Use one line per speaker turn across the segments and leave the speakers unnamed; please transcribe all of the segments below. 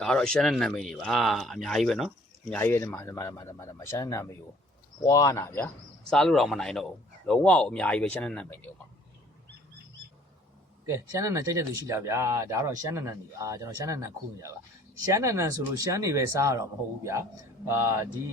ဒါကတော့ရှမ်းတဲ့နာမည်တွေပါအများကြီးပဲနော်အများကြီးပဲဒီမှာဒီမှာဒီမှာဒီမှာဒီမှာရှမ်းတဲ့နာမည်ကိုပွားနာဗျာစားလို့တော့မနိုင်တော့ဘူးလုံးဝအများကြီးပဲရှမ်းတဲ့နာမည်တွေပါကဲရှမ်းတဲ့နာကြိုက်တဲ့သူရှိလားဗျာဒါကတော့ရှမ်းတဲ့နာနေပါကျွန်တော်ရှမ်းတဲ့နာခုနေတာပါရှမ်းတဲ့နာဆိုလို့ရှမ်းတွေပဲစားရတော့မဟုတ်ဘူးဗျာအာဒီ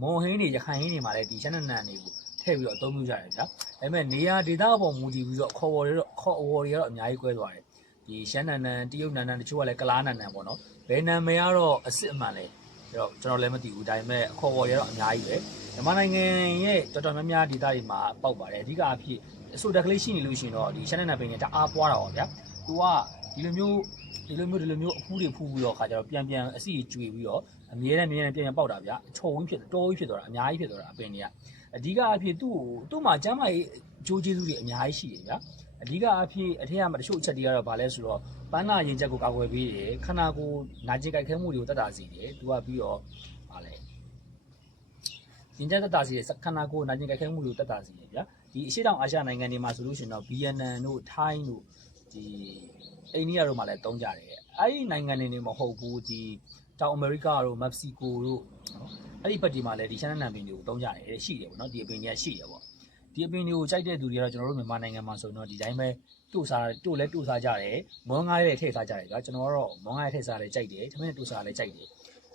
မွန်ဟင်းတွေရခိုင်ဟင်းတွေမှာလည်းဒီရှမ်းတဲ့နာတွေကိုထည့်ပြီးတော့အသုံးပြုကြတယ်ဗျာဒါပေမဲ့နေရာဒေသအပေါ်မူတည်ပြီးတော့ခေါ်ဝေါ်တွေတော့ခေါ်ဝေါ်တွေကတော့အများကြီးကွဲသွားတယ် ဒီရှမ်းနန်နန်တရုတ်နန်နန်တချို့ကလည်းကလားနန်နန်ပေါ့နော်ဘယ်နာမည်ကတော့အစ်စ်အမှန်လဲအဲ့တော့ကျွန်တော်လည်းမသိဘူးဒါပေမဲ့အခေါ်ပေါ်ရတော့အများကြီးပဲမြန်မာနိုင်ငံရဲ့တော်တော်များများဒေသတွေမှာပေါက်ပါတယ်အဓိကအဖြစ်အဆိုတက်ကလေးရှိနေလို့ရှိရင်တော့ဒီရှမ်းနန်နန်ပင်ကတအားပွားတာပါဗျာသူကဒီလိုမျိုးဒီလိုမျိုးဒီလိုမျိုးအဖူးတွေဖူးပြီးတော့ခါကျတော့ပြန်ပြန်အစီကျွေပြီးတော့အမြဲတမ်းအမြဲတမ်းပြန်ပြန်ပေါက်တာဗျာအချုံဝင်းဖြစ်တော်ဝင်းဖြစ်သွားတာအများကြီးဖြစ်သွားတာအပင်တွေကအဓိကအဖြစ်သူ့ကိုသူ့မှာကျမ်းမာရေးအကျိုးကျေးဇူးတွေအများကြီးရှိတယ်ဗျာ အဓိကအဖြစ်အထက်ကမှတချို့အချက်တွေကတော့ဗာလဲဆိုတော့ပန်းနာရင်ချက်ကိုကာကွယ်ပေးတယ်ခန္ဓာကိုယ်နာကျင်ကြိုက်ခဲမှုတွေကိုတတ်တာစီတယ်သူကပြီးတော့ဗာလဲရင်ချက်တတ်တာစီတယ်ခန္ဓာကိုယ်နာကျင်ကြိုက်ခဲမှုတွေကိုတတ်တာစီတယ်ဗျာဒီအရှေ့တောင်အာရှနိုင်ငံတွေမှာဆိုလို့ရှိရင်တော့ဗီယက်နမ်တို့ထိုင်းတို့ဒီအိန္ဒိယတို့မှာလည်းတုံးကြတယ်အဲ့ဒီနိုင်ငံတွေနေမဟုတ်ဘူးဒီတောင်အမေရိကတို့မက္ကဆီကိုတို့နော်အဲ့ဒီဘက်ဒီမှာလည်းဒီရှမ်းနံပင်တွေကိုတုံးကြတယ်ရှိတယ်ပေါ့နော်ဒီအပင်တွေကရှိတယ်ပေါ့ ဒီအပင်တွေကိုကြိုက်တဲ့သူတွေကတော့ကျွန်တော်တို့မြန်မာနိုင်ငံမှာဆိုရင်တော့ဒီတိုင်းပဲတို့စားတို့လည်းတို့စားကြတယ်မွန်းငါးရဲ့ထည့်စားကြတယ်ကွာကျွန်တော်ကတော့မွန်းငါးရဲ့ထည့်စားလည်းကြိုက်တယ်သမင်းတို့စားလည်းကြိုက်တယ်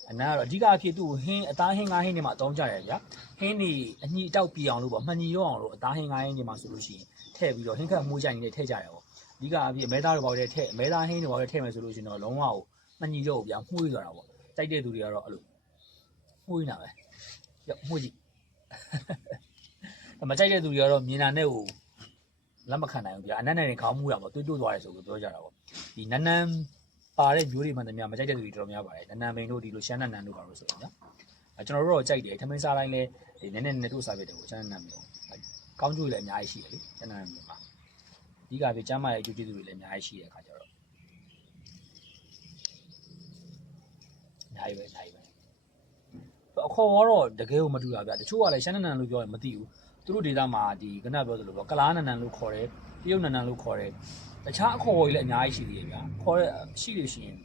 အနာကတော့အဓိကအဖြစ်သူ့ဟင်းအသားဟင်းငါးဟင်းတွေမှာအသုံးကြတယ်ဗျာဟင်းတွေအညှိတောက်ပြအောင်လို့ပေါ့မှန်ညီရောအောင်လို့အသားဟင်းငါးဟင်းတွေမှာဆိုလို့ရှိရင်ထည့်ပြီးတော့ဟင်းခတ်မှုကြိုက်နေထည့်ကြတယ်ပေါ့အဓိကအဖြစ်မဲသားတွေပေါ့တဲ့ထည့်မဲသားဟင်းတွေပေါ့တဲ့ထည့်မယ်ဆိုလို့ရှိရင်တော့လုံးဝကိုမှန်ညီရောဗျာမှုသွားတာပေါ့ကြိုက်တဲ့သူတွေကတော့အဲ့လိုမှုနေတာပဲရောက်မှုကြည့် မကြိုက်တဲ့သူတွေကတော့မြင်တာနဲ့ဟိုလက်မခံနိုင်ဘူးဗျာအနက်နဲ့ခေါင်းမူတာပေါ့တွေးတိုးသွားတယ်ဆိုလို့ပြောကြတာပေါ့ဒီနန်းနန်းပါတဲ့မျိုးတွေမှတည်းများမကြိုက်တဲ့သူတွေတော်တော်များပါတယ်နန်းနန်းမင်းတို့ဒီလိုရှမ်းနန်းနန်းတို့ပါလို့ဆိုရင်ဗျာအဲကျွန်တော်တို့တော့ကြိုက်တယ်ထမင်းစားတိုင်းလဲဒီနည်းနည်းနဲ့တို့စားပြတယ်ကိုရှမ်းနန်းနန်းမျိုးကောင်းကျိုးလည်းအများကြီးရှိတယ်လေရှမ်းနန်းနန်းမျိုးမှာအဓိကပြကျမ်းမာရဲ့အကျိုးကျေးဇူးတွေလည်းအများကြီးရှိတဲ့အခါကျတော့အများကြီးပဲအများကြီးပဲအခေါ်ကတော့တကယ်ကိုမတူတာဗျာတချို့ကလည်းရှမ်းနန်းနန်းလို့ပြောရင်မသိဘူး သူတို့ဒေသမှာဒီကနပြောသလိုပေါ့ကလားနန်နန်လို့ခေါ်တယ်တရုတ်နန်နန်လို့ခေါ်တယ်တခြားအခေါ်အဝေးလည်းအများကြီးရှိသေးတယ်ဗျာခေါ်ရရှိလို့ရှိရင်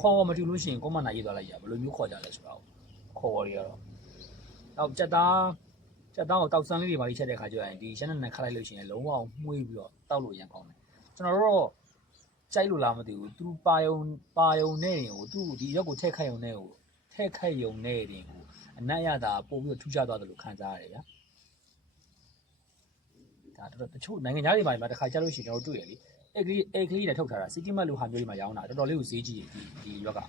ခေါ်မတူလို့ရှိရင်ကိုမနာရေးသွားလိုက်ရဘယ်လိုမျိုးခေါ်ကြလဲဆိုတော့ခေါ်ဝေါ်တွေကတော့တော့ကြက်သားကြက်သားကိုတောက်ဆန်းလေးတွေပါကြီးချက်တဲ့ခါကျရင်ဒီရှမ်းနန်နန်ခတ်လိုက်လို့ရှိရင်လုံးဝမှုေးပြီးတော့တောက်လို့ရန်ကောင်းတယ်ကျွန်တော်တို့တော့ကြိုက်လို့လားမသိဘူးသူပါယုံပါယုံနဲ့ရင်ကိုသူ့ဒီရက်ကိုထက်ခတ်ယုံနဲ့ကိုထက်ခတ်ယုံနဲ့ရင်ကိုအနက်ရတာပို့ပြီးတော့ထူးခြားသွားတယ်လို့ခံစားရတယ်ဗျာ ဒါတော်တော်တချို့နိုင်ငံသားတွေမှာတခါကြားလို့ရှိရင်ကျွန်တော်တို့တွေ့ရလေအဲ့ကလေးအဲ့ကလေးနဲ့ထုတ်ထားတာစီတီမတ်လိုဟာမျိုးတွေမှာရောင်းတာတော်တော်လေးကိုဈေးကြီးတယ်ဒီဒီရွက်က